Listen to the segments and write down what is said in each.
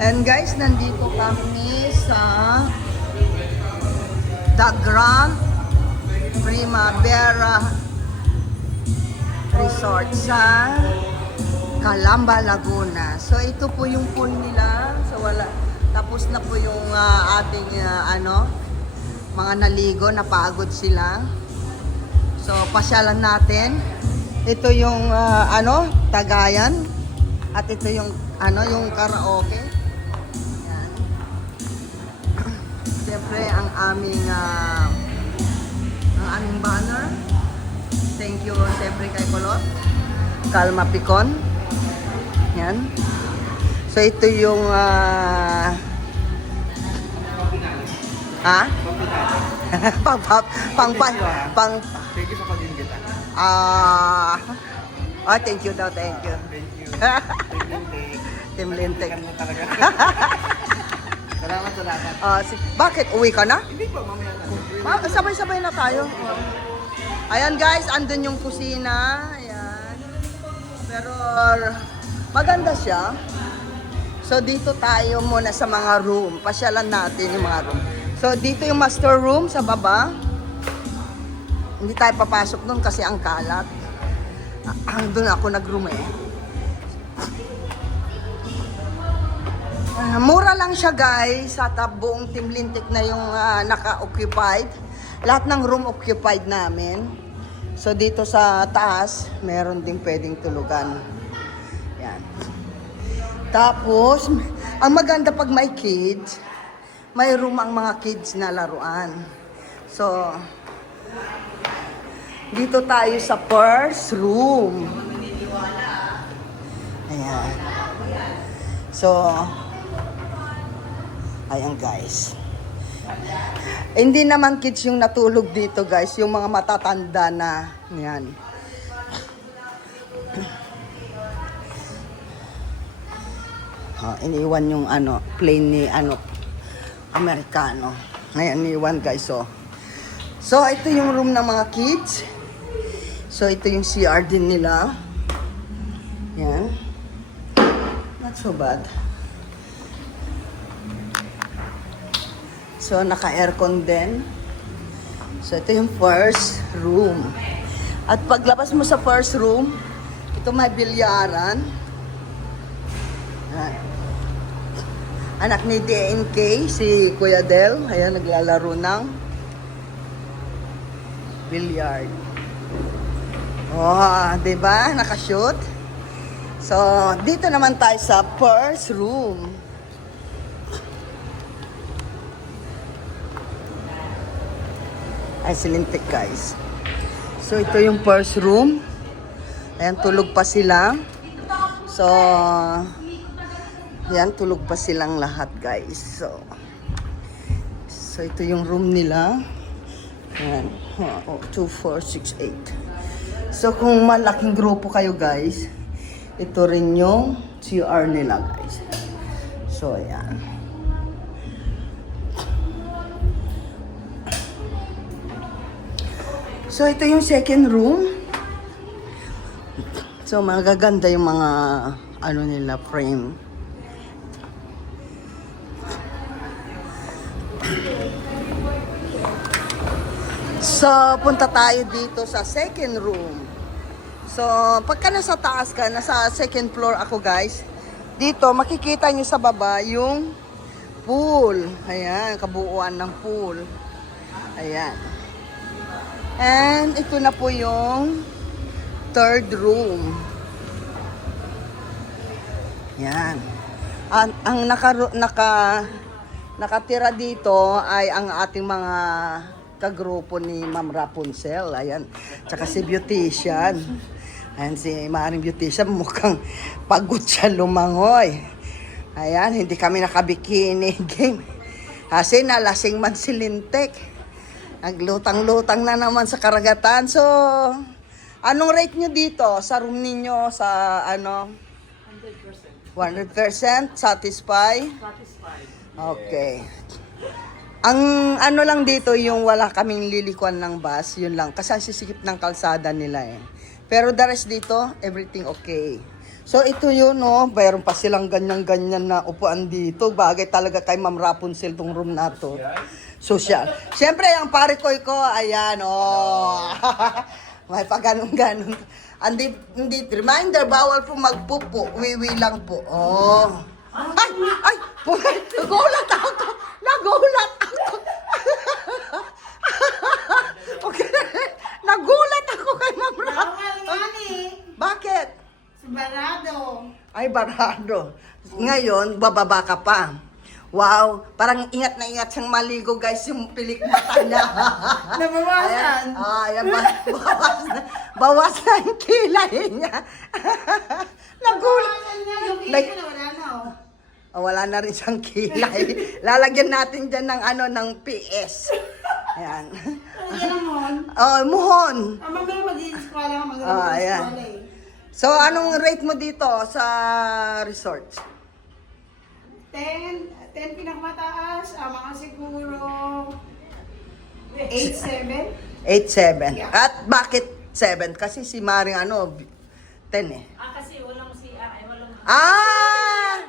And guys, nandito kami sa The Grand Primavera Resort sa Calamba, Laguna. So ito po yung pool nila. So wala, tapos na po yung ating mga naligo, napagod sila. So pasyalan natin. Ito yung Tagayan at ito yung yung karaoke. Yan. Siyempre ang aming banner. Thank you siyempre kay Kulot. Kalma Picon. Yan. So ito yung pang Thank you sa pag-invita. Thank you daw, thank you. Thank you. Team Lintek. Ano talaga? Salamat. Bakit? Uwi ka na? Hindi pa, mamaya na. Sabay-sabay na tayo. Ayan guys, andun yung kusina. Ayan. Pero maganda siya. So dito tayo muna sa mga room. Pasyalan natin yung mga room. So dito yung master room sa baba. Hindi tayo papasok doon kasi ang kalat. Doon ako nag-room eh. Mura lang siya guys. Sa buong Team Lintik na yung naka-occupied. Lahat ng room occupied namin. So dito sa taas, meron din pwedeng tulugan. Yan. Tapos, ang maganda pag may kids, may room ang mga kids na laruan. So, dito tayo sa first room. Ayan. So, ayan guys. Hindi naman kids yung natulog dito guys. Yung mga matatanda na. Ayan. Iniwan yung plane ni Amerikano. Ngayon, iniwan guys. So, ito yung room ng mga kids. So, ito yung CR din nila. Yan. Not so bad. So, naka-aircon din. So, ito yung first room. At paglabas mo sa first room, ito may bilyaran. Yan. Anak ni DNK, si Kuya Del. Ayan, naglalaro ng billiard. Diba? Nakashoot. So, dito naman tayo sa first room. Ay, silintik guys. So, ito yung first room. Ayan, tulog pa sila. So, yan, tulog pa silang lahat guys. So ito yung room nila. Ayan. 2, 4, 6, 8. So kung malaking grupo kayo guys, ito rin yung CR nila guys. So ayan. So ito yung second room. So magaganda yung mga nila frame. So, punta tayo dito sa second room. So, pagka nasa taas ka, nasa second floor ako guys, dito makikita nyo sa baba yung pool. Ayan, kabuuan ng pool. Ayan. And ito na po yung third room. Ayan. Ang nakatira dito ay ang ating mga kagrupo ni Ma'am Rapunzel. Ayan. Tsaka si Beautician. Ayan, si Maring Beautician mukhang pagod siya lumangoy. Ayan, hindi kami nakabikini game. Kasi nalasing man si Lintek. Naglutang-lutang na naman sa karagatan. So, anong rate nyo dito sa room ninyo sa 100%? 100% satisfied? Satisfied. Okay. Ang lang dito yung wala kaming lilikuan ng bus, yun lang. Kasi sisikip ng kalsada nila eh. Pero the rest dito, everything okay. So ito yun, no? Mayroon pa silang ganyan-ganyan na upuan dito. Bagay talaga kay Ma'am Rapunzel tong room na to. Social. Siyempre, ang pare ko, ayan, oh. May pa ganun-ganun. Hindi, reminder, bawal po magpupo. Wiwi lang po. Oh. Ay, nagulat ako. Nagulat ako. Okay. Nagulat ako kay Ma'am Rapunzel. Bakit? Barado. Ay, barado. Ngayon, bababa ka pa. Wow, parang ingat na ingat siyang maligo, guys, yung pilik mata niya. Nabawasan. Ayan, bawas na yung kilay niya. Nagulat. Yung Like- ito na wala na. Oh, wala na rin siyang kilay. Lalagyan natin dyan ng ng PS. Ayan. Yan naman. Oh, muhon. Ang mga mag-i-eskwala ka, Ayan. mag-i-eskwala eh. So, anong rate mo dito sa resort? 10 pinakamataas, mga siguro 8-7. 8-7. Yeah. At bakit 7? Kasi si Maring 10 eh. Kasi walang CR, ay walang... Ah!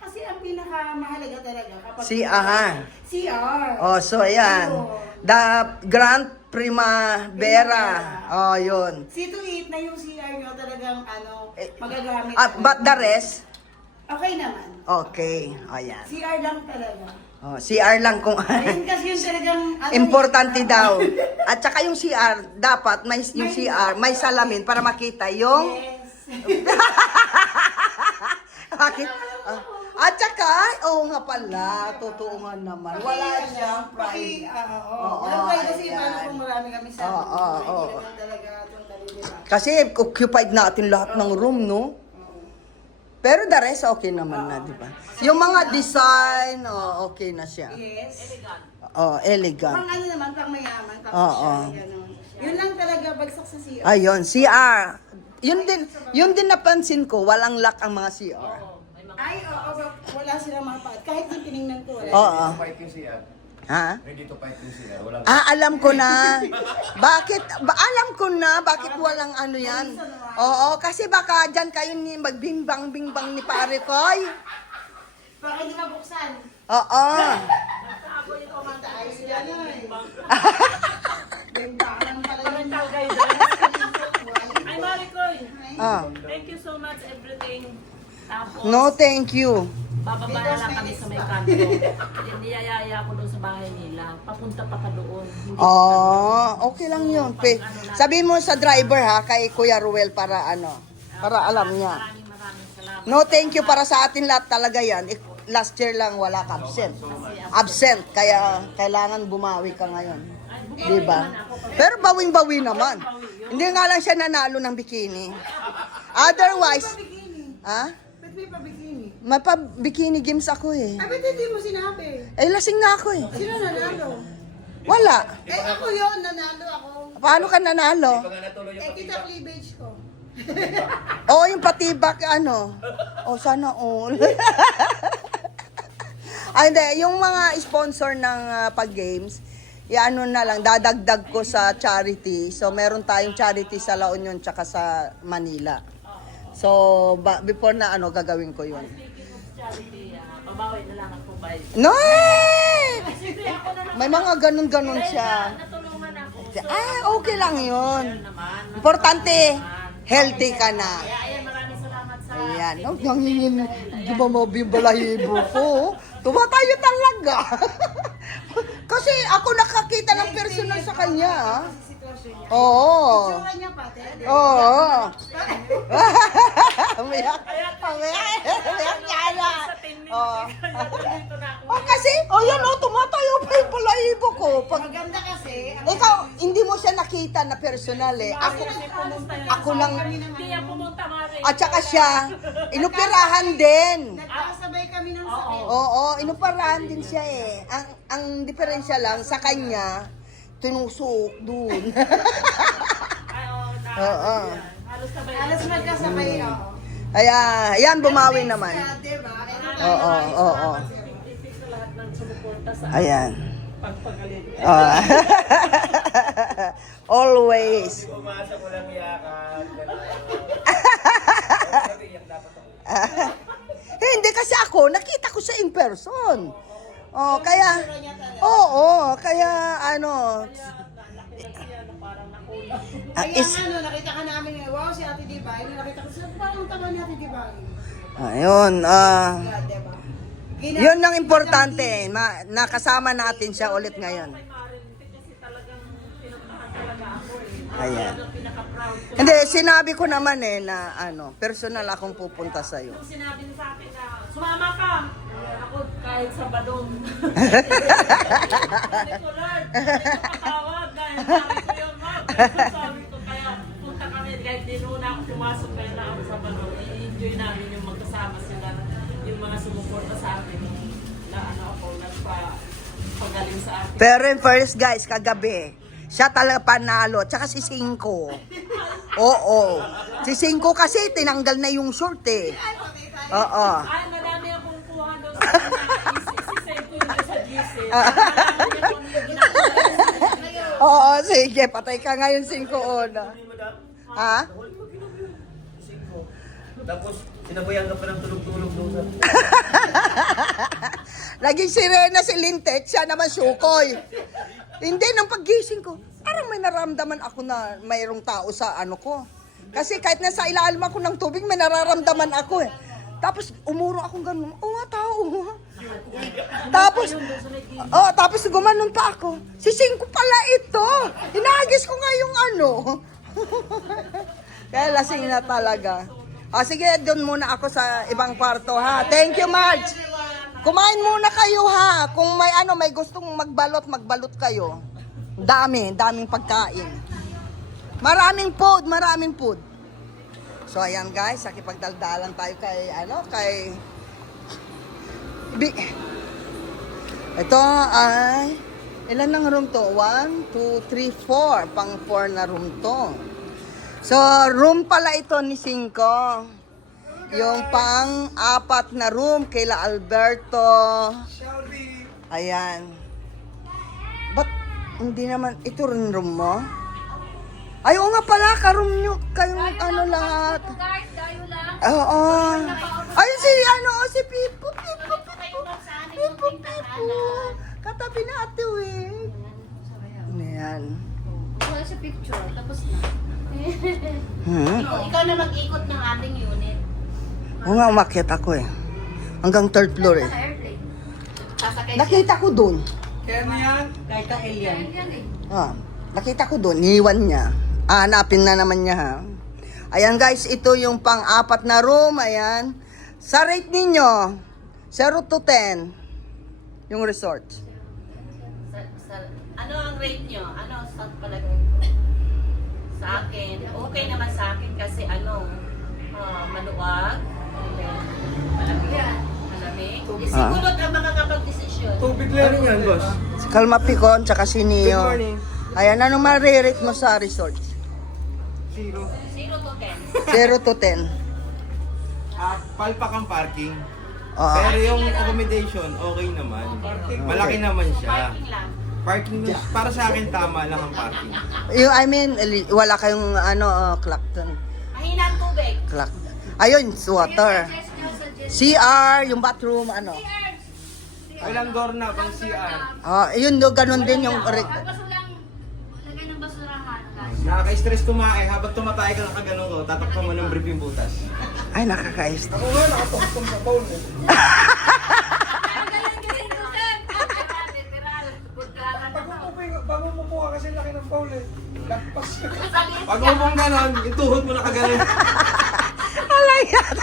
Kasi ang pinakamahalaga talaga kapag CR. CR. Oh, so ayan. Oo. The Grand Primavera. Oh, yun. See to it na yung CR nyo talagang magagamit. But the rest? Okay naman. Okay. Ayan. CR lang talaga. Oh, CR lang kung Ayun kasi yung talagang importante daw. At saka yung CR, dapat yung CR, may salamin para makita yung... Yes. Bakit? At saka, oo nga pala, totoo nga naman. Wala siyang pride. Oo, Walang privacy ayan. paano kung marami kami sa Oo. Hindi naman talaga itong talibira. Kasi occupied natin lahat ng room, no? Pero the rest, okay naman na, di ba? Yung mga design, okay na siya. Yes. Oh, elegant. Pang naman, pang mayaman, pang Oo. ganun. Yun lang talaga, bagsak sa CR. Ayun, CR. Yun din napansin ko, walang lock ang mga CR. Ay, oo, wala silang mga paat. Kahit yung tinignan ko, wala. Oo. Fight yung CR. Ha? Ready to fight yung CR. Walang Alam ko na. Alam ko na bakit walang yan. Oo, kasi baka dyan kayo ni magbimbang-bimbang ni pare koy. Baka hindi mabuksan. Oo. Ako yung komanda. Ayos yan eh. Bimbangan pala yun. Ay, Maricoy! Ah. Thank you so much, everything. Tapos, No, thank you. bababa na lang kami sa may kanto. Niyayaya ko doon sa bahay nila. Papunta pa ka doon. Hindi Okay lang yun. Sabihin mo sa driver ha, kay Kuya Ruel para para alam niya. Maraming salamat. No, thank you para sa atin lahat talaga yan. Last year lang wala ka absent. Absent, kaya kailangan bumawi ka ngayon. Di ba? Pero bawing-bawi naman. Hindi nga lang siya nanalo ng bikini. Otherwise, Bikini. ha? Ba't may pa-bikini? May pa bikini games ako eh. Ay, ba't hindi mo sinabi? Lasing na ako eh. Sino nanalo? Wala. Ako yun, nanalo ako. Paano ka nanalo? Kita cleavage ko. Oo, yung patibak, sana all. Ay, hindi. Yung mga sponsor ng pag-games, na lang, dadagdag ko sa charity. So, meron tayong charity sa La Union tsaka sa Manila. So, before na gagawin ko yun. Speaking of charity, pabawi na lang ako by... No! Siyempre ako na May mga ganun-ganun siya. natulungan ako. Okay lang yun. Naman. Importante, healthy ka na. Kaya ayan, maraming salamat sa... Ayan, nangingin, di ba mabibalahibo ko? Tumatayo talaga. Kasi ako nakakita ng personal sa kanya. Kasi sitwasyon niya. Oo. Itsura niya pati. Oo. Umiyak. Umiyak niya na. Sa 10 minutes, Oo. dito na ako. Kasi, yan tumatayo pa yung balahibo ko. Pag, Maganda kasi. ikaw, hindi mo siya nakita na personal eh. Ako lang, Hindi yan pumunta, Mari. at saka siya, inupirahan din. Nagkakasabay kami ng sakit. Oo, inupirahan din siya eh. Ang diferensya lang sa kanya, tinusok dun. Ay, Oo. halos sabay. Alas magkasabay ako. Kaya, yan, bumawi naman. Diba? Oo. Ipik sa lahat ng sumuporta sa Ayan. pagpagaling. Ah. Always. umasa ko lang yakan. Hindi kasi ako, nakita ko siya in person. Oh, kaya, oo, kaya ano, Kaya ano, nakita ka namin, wow, si Ate Dibay, nakita ko siya, parang tama ni Ate Dibay. ayun, Diba? yun ang importante, nakasama natin siya ulit ngayon. Kay Marin, kasi talagang pinuntahan talaga ako eh. Ayan. Talagang pinaka-proud ko. Hindi, sinabi ko naman na personal akong pupunta sa'yo. Nung sinabi niya sa akin na, sumama ka! Ako kahit sa balong. Sabi ko, Lord, ito patawag dahil sabi ko yun, Ma'am. Sabi ko, kaya punta kami, kahit di nuna ako pumasok kaya na ako sa balong. I-enjoy namin yung magkasama sila, yung mga sumuporta sa akin. Na ano ako, nagpagaling sa akin. Pero in first guys, kagabi, siya talaga panalo, tsaka si Cinco. Oo. Si Cinco kasi tinanggal na yung short eh. Oo. Ay, marami akong kuha doon sa isisave ko yun sa GC. Marami akong ginagawa. Oo, sige, patay ka ngayon, Cinco Ona. Ha? Tapos, sinabayan ka pa ng tulog-tulog doon sa... Laging sirena si Lintek, siya naman sukoy. Hindi, nung paggising ko, parang may naramdaman ako na mayroong tao sa ano ko. Kasi kahit nasa ilalim ako ng tubig, may nararamdaman ako eh. Tapos umuro akong ganun, nga tao. Tapos gumanon pa ako. Si Cinco pala ito. Hinagis ko nga yung ano. Kaya lasing na talaga. Sige, doon muna ako sa ibang kwarto ha. Thank you, Marge. Kumain muna kayo ha. Kung may may gustong magbalot kayo. Daming pagkain. Maraming food. So ayan guys, nakipagdaldalan tayo kay ito ay ilan ng room to? 1, 2, 3, 4. Pang 4 na room to. So room pala ito ni Cinco. Yung pang-4 na room kila Alberto. Ayan. Ba't hindi naman ito rin room mo? Ay, oo nga pala, ka-room nyo, kayong lahat. Guys, kayo lang. Oo. Ayun si Pipo. Katabi na Ate Wing. Ayan. Wala sa picture, tapos na. Ikaw na mag-ikot ng ating unit. Oo nga, umakyat ako eh. Hanggang 3rd floor eh. Airplane. Sasakay Nakita ko doon. Kahit ka alien. Yan eh. Nakita ko doon, niwan niya. Hanapin na naman niya ha. Ayan guys, ito yung pang-4 na room. Ayan. Sa rate ninyo, 0 to 10, yung resort. ano ang rate nyo? Ano sa palagay ko? Sa akin, okay naman sa akin kasi maluwag. Malamig. Siguro ang makakapag-desisyon. Tubig lang yan, boss. Si Kalma Picon, tsaka si Neo. Good morning. Ayan, anong ma-rate mo sa resort? 0. 0 to 0 10. to 10. Palpak ang parking. Oo. Pero yung accommodation, okay naman. Malaki naman siya. Parking lang. Parking, para sa akin, tama lang ang parking. Wala kayong clock doon. Mahina ang tubig. Clock. Ayun, water. CR, yung bathroom, Walang door na, pang CR. Yun, ganun din yung... Tapos walang lagay ng basurahan. Nakaka-stress kumain. Habang tumatay ka nakaganon ko, tatakpan mo ng brief yung butas. Ay, nakakais. Ako nga, nakatokpong sa phone eh. Bago mo po kasi laki ng bowl eh. Lagpas. Pag mo pong ganon, yung tuhod mo nakaganon. Alayat!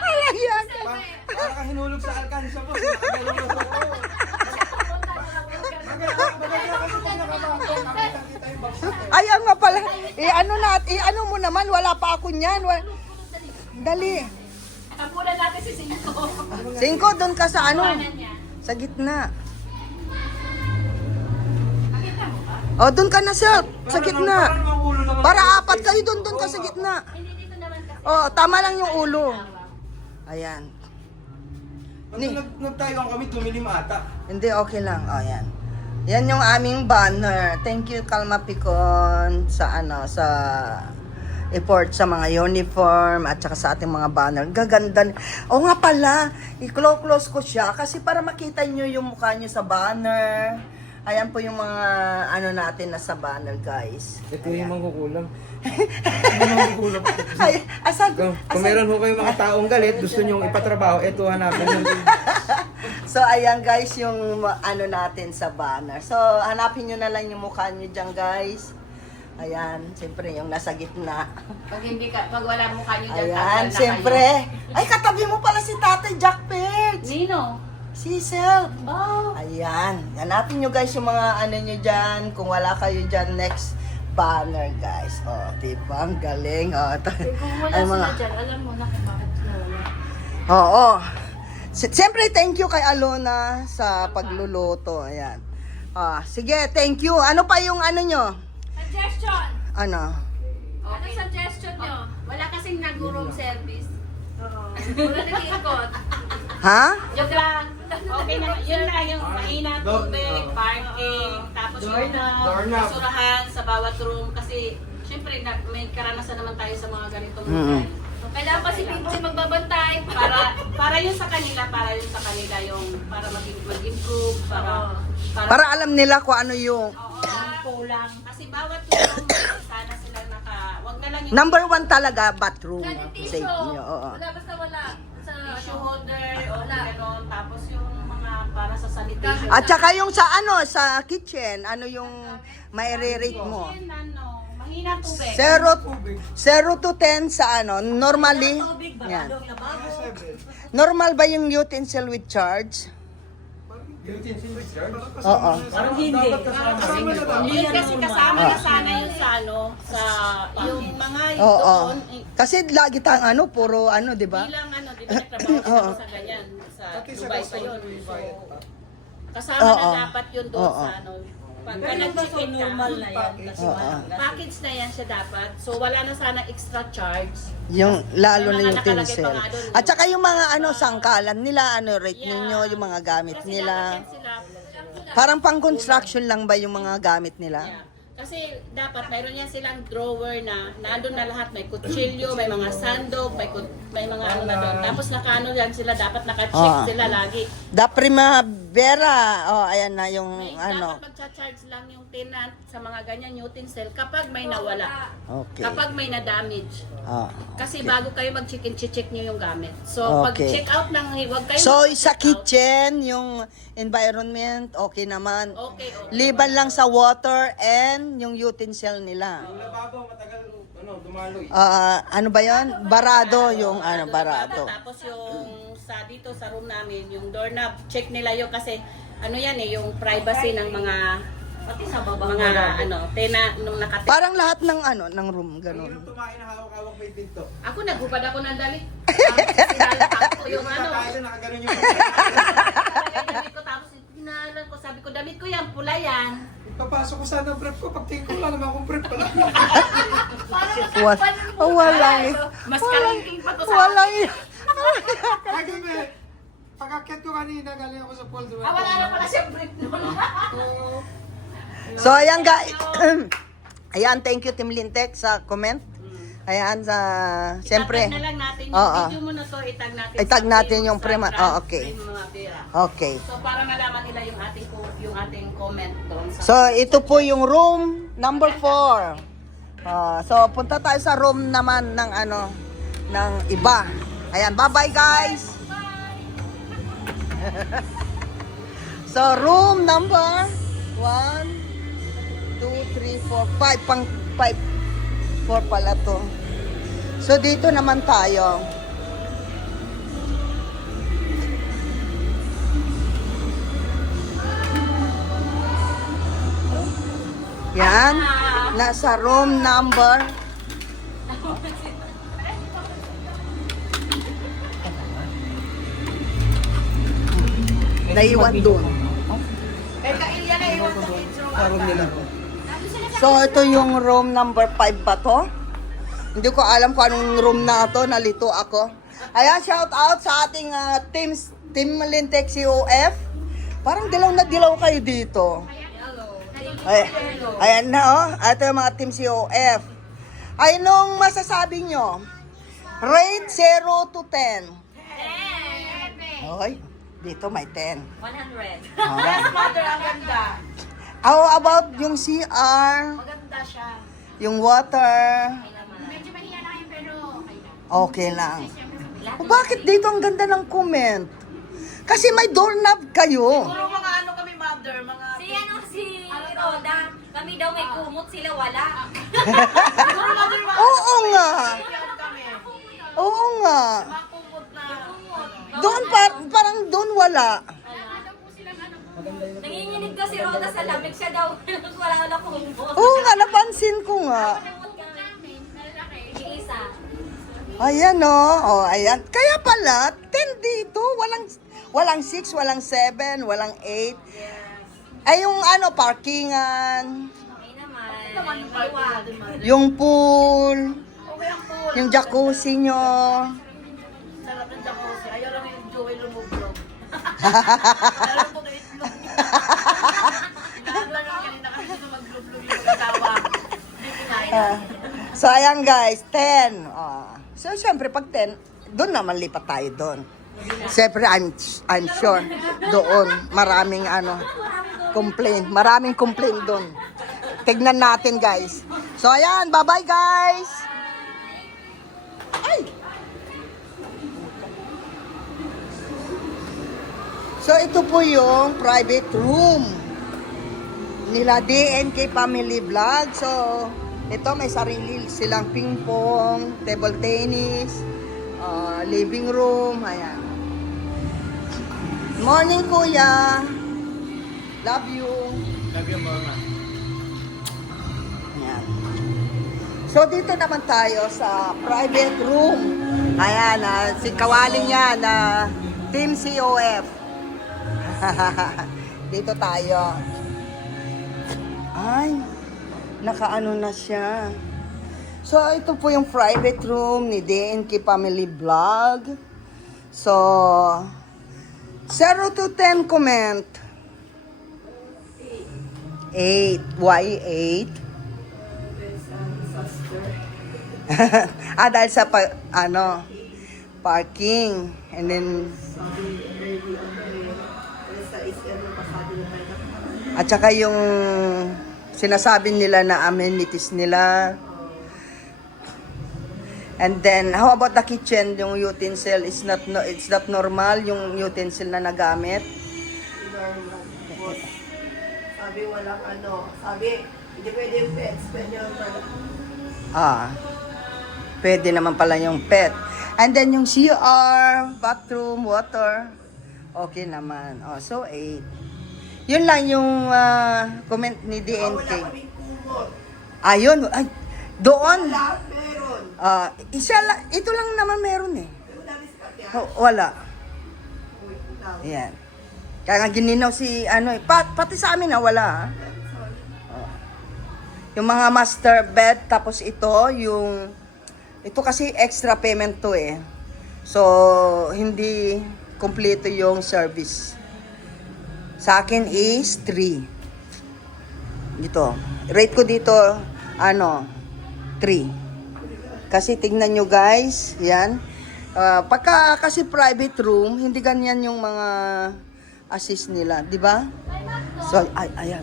Alayat! Para ka hinulog sa alkansya mo, nakaganon mo sa phone. Ayaw nga pala. Ano mo naman, wala pa ako niyan. Dali. Tapunan natin si Cinco. Cinco, doon ka sa sa gitna. Doon ka na sir, sa gitna. Para 4 kayo doon ka sa gitna. Tama lang yung ulo. Ayan. Nagtayong kami, tumilim ata. Hindi, okay lang. Ayan. Yan yung aming banner. Thank you, Kalma Picon, sa effort sa mga uniform at saka sa ating mga banner. Gaganda. O nga pala, i-close ko siya kasi para makita nyo yung mukha nyo sa banner. Ayan po yung mga ano natin na sa banner, guys. Ito yung mangkukulam. Yung mangkukulam. Ay, asan? Kung meron ho kayong mga taong galit, gusto nyong ipatrabaho, ito hanapin nyo. So, ayan guys, yung ano natin sa banner. So, hanapin nyo na lang yung mukha nyo dyan, guys. Ayan, siyempre, yung nasa gitna. Pag wala mukha niyo dyan, Ayan, tanggal na siyempre. Ay, katabi mo pala si Tatay Jack Perch. kayo. Nino? Si Sel. Oh. Ayan, hanapin nyo guys yung mga ano nyo dyan. Kung wala kayo dyan, next banner, guys. O, diba? Ang galing. O, Kung wala ay, sila dyan, alam mo na kung bakit wala. Oo. Siyempre, thank you kay Alona sa pagluluto. Ayan. Sige, thank you. Ano pa yung ano nyo? Suggestion! Ano? Ano suggestion nyo? Wala kasing nag-room service. Wala nag-iikot. Ha? Joke lang. Okay na, yun lang yung mainat, tubig, parking, tapos yung Doorknob. basurahan sa bawat room. Kasi, syempre, may karanasan naman tayo sa mga ganitong Mm-mm. lugar. Kailangan pa si people magbabantay. Para yun sa kanila, yung para mag-improve, Para alam nila kung ano yung... kulang. Kasi bawat room, sana sila wag na lang yung Number 1 talaga, bathroom. Sanitation. Safe nyo, oo. Wala basta wala. Sa tissue holder, o Wala. gano'n. Tapos yung mga para sa sanitation. At saka yung sa ano, sa kitchen, ano yung mai-rate mo? Mahina tubig. 0 to 10 sa ano, normally. Yan. Normal ba yung utensil with charge? Oo. Parang hindi. Yun kasi kasama na sana yung sa yung mga yung Oo. doon, Kasi lagi tayong ano, puro ano, di ba? bilang di ba nagtrabaho sa ganyan, sa Dubai pa yun. So, kasama Oo. na dapat yun doon Oo. sa pagka nag-check-in ka, normal na yan kasi Oo. package na yan siya dapat. So wala na sana extra charge. Yung lalo na May yung mga nakalagay utensil. pa nga doon. At saka yung mga ano, sangkalan nila, ano, rate Yeah. ninyo, yung mga gamit Kasi nila. dapat yan sila, Parang pang construction lang ba yung mga gamit nila? yeah. Kasi dapat mayroon yan silang drawer na nandun na lahat. May kutsilyo, may mga sandok, may mga ano na doon. Tapos nakaano yan sila, dapat naka-check Ah. sila lagi. Da Primavera. Oh, ayan na yung May ano. dapat magcha-charge lang yung tenant sa mga ganyan utensil kapag may nawala. Okay. Kapag may na-damage. Ah. Kasi bago kayo mag-check-in, check nyo yung gamit. So, pag Okay. check out ng, huwag kayo So, mag-check sa out. kitchen, yung environment, okay naman. Okay. Liban lang sa water and yung utensil nila. Ang lababo, matagal, dumaloy. Ano ba yon? Barado yung ano, barado. Tapos yung sa dito sa room namin, yung doorknob, check nila yun kasi ano yan yung privacy ng mga pati sa baba mga tena nung nakatira. Parang lahat ng ano, ng room, ganun. Hirap tumain na hawak-hawak pa yung pinto. Ako nagubad ako ng damit. Sinalpak ko yung Tayo nakaganon yung damit ko tapos hinalan ko, sabi ko damit ko yan, pula yan. Papasok ko sana ng prep ko, pagtingin ko wala naman akong prep pala. Walang, Mas kalingking pa to sa walang, Kagabi, pag-akit ko kanina, galing ako sa pool. wala na pala siya brief nun. So, ayan guys. Ayan, thank you Team Lintek sa comment. Ayan, siyempre. Itag na lang natin yung Oo. video mo na to, itag natin Itag sa natin frame, yung sa prima- front, okay. frame mga pera. Okay. So para malaman nila yung ating comment doon sa So, ito po yung room number 4. So, punta tayo sa room naman ng ano, ng iba. Ayan, bye-bye guys! So, room number 1, 2, 3, 4, 5. Pang 5. 4 pala to. So, dito naman tayo. Yan. Nasa room number. Naiwan doon. So, ito yung room number 5 ba to? Hindi ko alam kung anong room na to. Nalito ako. Ayan, shout out sa ating Team Lintek COF. Parang dilaw na dilaw kayo dito. Ayan na oh. Ito yung mga Team COF. Ay, nung masasabi nyo, rate 0 to 10. Hoy, dito may 10. 100. Oh. Yes, mother, ang ganda. How about yung CR, Maganda siya. yung water? Medyo mahiya lang yun, pero okay lang. Okay lang. O, bakit dito ang ganda ng comment? Kasi may doorknob kayo. Puro mga ano kami, mother, mga... Si Roda, kami daw may kumot, sila wala. Puro mother, mga... Oo nga. Ano kami? Oo nga. Mga kumot na... Doon parang doon wala. Nanginginig daw si Roda sa lamig siya daw. Wala kumot. Oo nga, napansin ko nga. Isa. Ayan oh, ayan. Kaya pala, 10 dito. Walang 6, walang 7, walang 8. Ay, yung ano, parkingan. Okay naman. Maliwag. Yung pool. Okay ang pool. Yung jacuzzi nyo. Sarap ng jacuzzi. Ayaw lang yung Joey lumublog. Sarap po na itlog niya. Inaantay lang kanina kasi sino mag-vlog yung mag-asawa. Hindi kinaya. So, ayan guys, 10. So, syempre, pag 10, doon naman lipat tayo doon. Siyempre, I'm sure, doon, maraming complaint. Maraming complaint doon. Tignan natin, guys. So, ayan, bye-bye, guys. Ay! So, ito po yung private room nila DNK Family Vlog. So, ito may sarili silang ping pong, table tennis, living room, ayan. Morning, kuya. Love you. Love you, mama. Ayan. So, dito naman tayo sa private room. Ayan, si kawaling yan na Team COF. Dito tayo. Ay, nakaano na siya. So, ito po yung private room ni DNK Family Vlog. So, 0 to 10 comment. 8. Why 8? Dahil sa parking. And then, at saka yung sinasabi nila na amenities nila. And then, how about the kitchen? Yung utensil is it's not normal, yung utensil na nagamit. Sabi walang sabi hindi pwede yung pets, pwede yung Pwede naman pala yung pet. And then yung CR, bathroom, water, okay naman. So 8. Yun lang yung comment ni DNK. Ayun, ay, doon. Ito lang naman meron eh. Wala. Ayan. Kaya nga gininaw si pati sa amin wala. Yung mga master bed, tapos ito kasi extra payment to eh. So, hindi kompleto yung service. Sa akin is 3. Dito. Rate ko dito, 3. Kasi tingnan nyo guys, yan. Pagka kasi private room, hindi ganyan yung mga assist nila, di ba? So, ayan.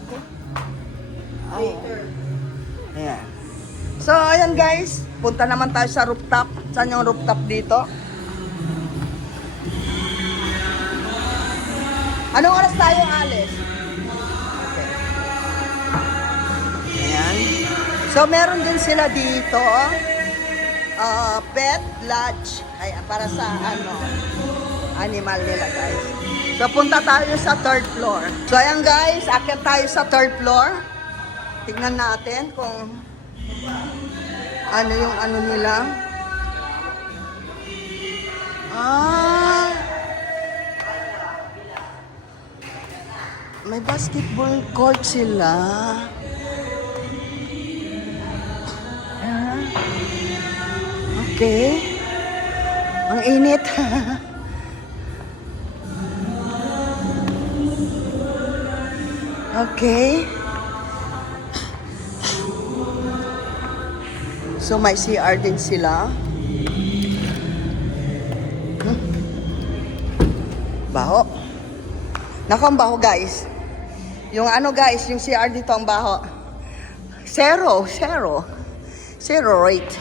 Ayan. So, ayan guys. Punta naman tayo sa rooftop. Saan yung rooftop dito? Anong oras tayo alis? Okay. Ayan. So, meron din sila dito. Pet lodge. Ay, para sa animal nila guys. So, punta tayo sa 3rd floor. So, ayan guys. Akyat tayo sa 3rd floor. Tignan natin kung ano yung nila. May basketball court sila. Okay. Ang init. Okay. So may CR din sila. Baho. Naku, ang baho guys. Yung ano guys, yung CR dito ang baho. Zero rate.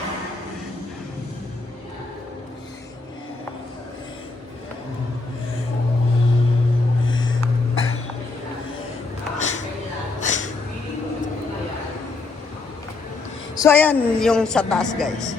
So ayan yung sa taas guys.